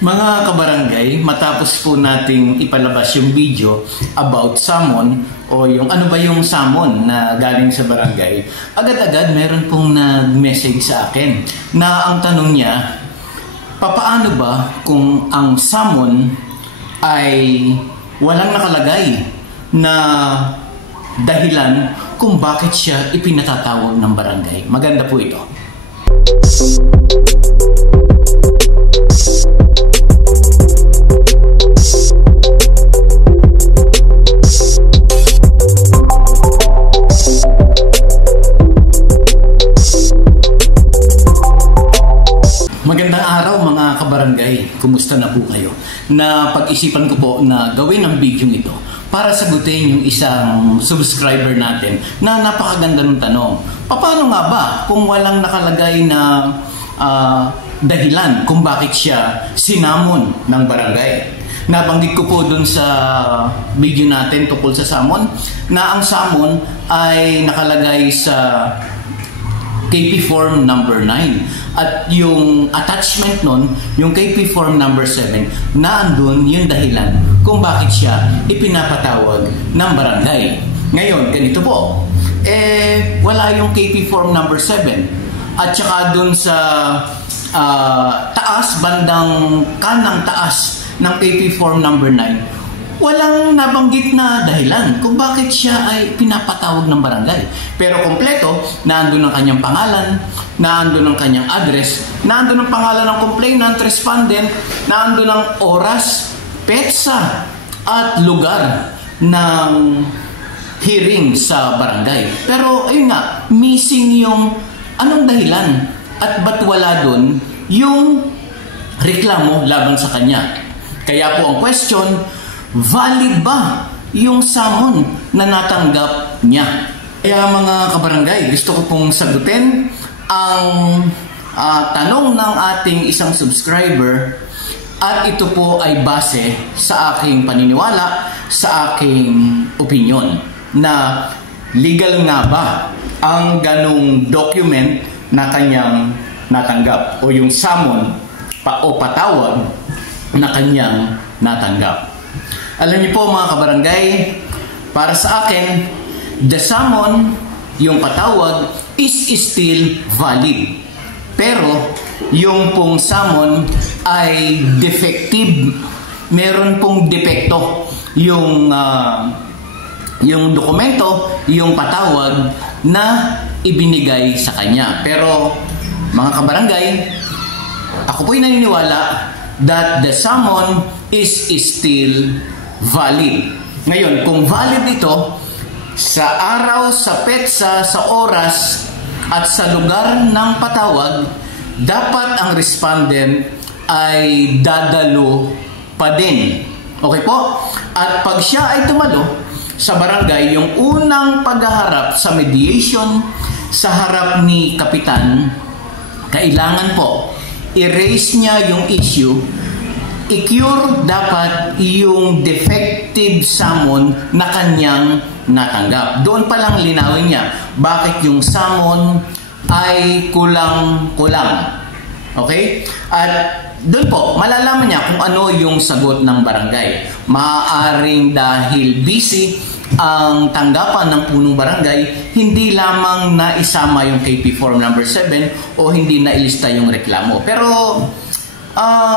Mga kabarangay, matapos po nating ipalabas yung video about summon o yung ano ba yung summon na galing sa barangay, agad-agad meron pong nag-message sa akin na ang tanong niya, papaano ba kung ang summon ay walang nakalagay na dahilan kung bakit siya ipinatatawag ng barangay? Maganda po ito. Magandang araw mga kabarangay, kumusta na po kayo? Pag-isipan ko po na gawin ang video ito para sagutin yung isang subscriber natin na napakaganda ng tanong. Paano nga ba kung walang nakalagay na dahilan kung bakit siya sinamon ng barangay? Nabanggit ko po dun sa video natin tungkol sa summon na ang summon ay nakalagay sa KP Form number 9. At yung attachment nun, yung KP Form number 7, na andun yung dahilan kung bakit siya ipinapatawag ng barangay. Ngayon, ganito po. Wala yung KP Form number 7. At saka dun sa taas, bandang kanang taas ng KP Form number 9, walang nabanggit na dahilan kung bakit siya ay pinapatawag ng barangay. Pero kompleto, naandun ang kanyang pangalan, naandun ang kanyang address, naandun ang pangalan ng complainant, respondent, naandun ang oras, petsa, at lugar ng hearing sa barangay. Pero ayun nga, missing yung anong dahilan at ba't wala dun yung reklamo laban sa kanya. Kaya po ang question, valid ba yung summon na natanggap niya? Kaya mga kabarangay, gusto ko pong sagutin ang tanong ng ating isang subscriber at ito po ay base sa aking paniniwala, sa aking opinion na legal nga ba ang ganong document na kanyang natanggap o yung summon o patawag na kanyang natanggap. Alam niyo po mga kabarangay, para sa akin, the summon, yung patawag, is still valid. Pero, yung pong summon ay defective. Meron pong depekto. Yung dokumento, yung patawag na ibinigay sa kanya. Pero, mga kabarangay, ako po'y naniniwala that the summon is still valid. Ngayon, kung valid ito, sa araw, sa petsa, sa oras, at sa lugar ng patawag, dapat ang respondent ay dadalo pa din. Okay po? At pag siya ay tumalo sa barangay, yung unang paghaharap sa mediation sa harap ni Kapitan, kailangan po i-raise niya yung issue, i-cure dapat yung defective summon na kanyang natanggap. Doon pa lang linawin niya bakit yung summon ay kulang-kulang. Okay? At doon po, malalaman niya kung ano yung sagot ng barangay. Maaaring dahil busy ang tanggapan ng punong barangay, hindi lamang na isama yung KP Form number 7 o hindi na ilista yung reklamo. Pero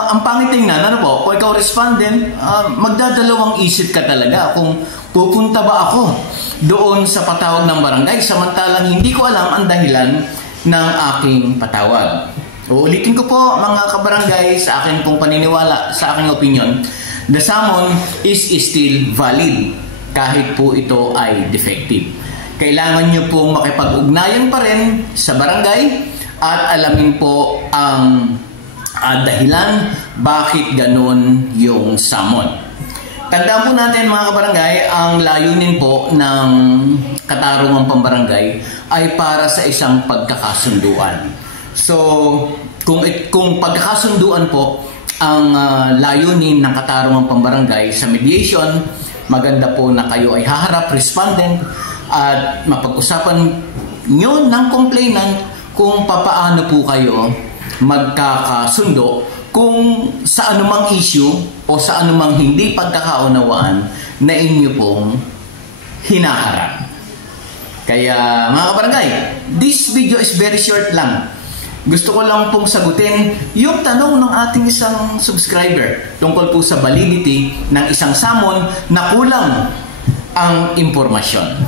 ang pangit tingnan, ano po, kung ikaw respondent, magdadalawang isip ka talaga kung pupunta ba ako doon sa patawag ng barangay samantalang hindi ko alam ang dahilan ng aking patawag. Uulitin ko po mga kabarangay, sa akin pong paniniwala, sa aking opinion, the summon is still valid kahit po ito ay defective. Kailangan nyo pong makipag-ugnayan pa rin sa barangay at alamin po ang dahilan bakit ganun yung summon. Tandaan po natin mga kabarangay, ang layunin po ng katarungang pambarangay ay para sa isang pagkakasunduan. So, kung pagkakasunduan po ang layunin ng katarungang pambarangay sa mediation, maganda po na kayo ay haharap respondent at mapag-usapan nyo ng complainant kung papaano po kayo magkakasundo kung sa anumang issue o sa anumang hindi pagkakaunawaan na inyo pong hinaharap. Kaya mga kabarangay, this video is very short lang. Gusto ko lang pong sagutin yung tanong ng ating isang subscriber tungkol po sa validity ng isang summon na kulang ang impormasyon.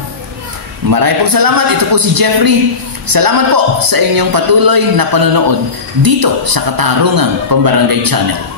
Maraming pong salamat. Ito po si Jeffrey. Salamat po sa inyong patuloy na panonood dito sa Katarungang Pambarangay Channel.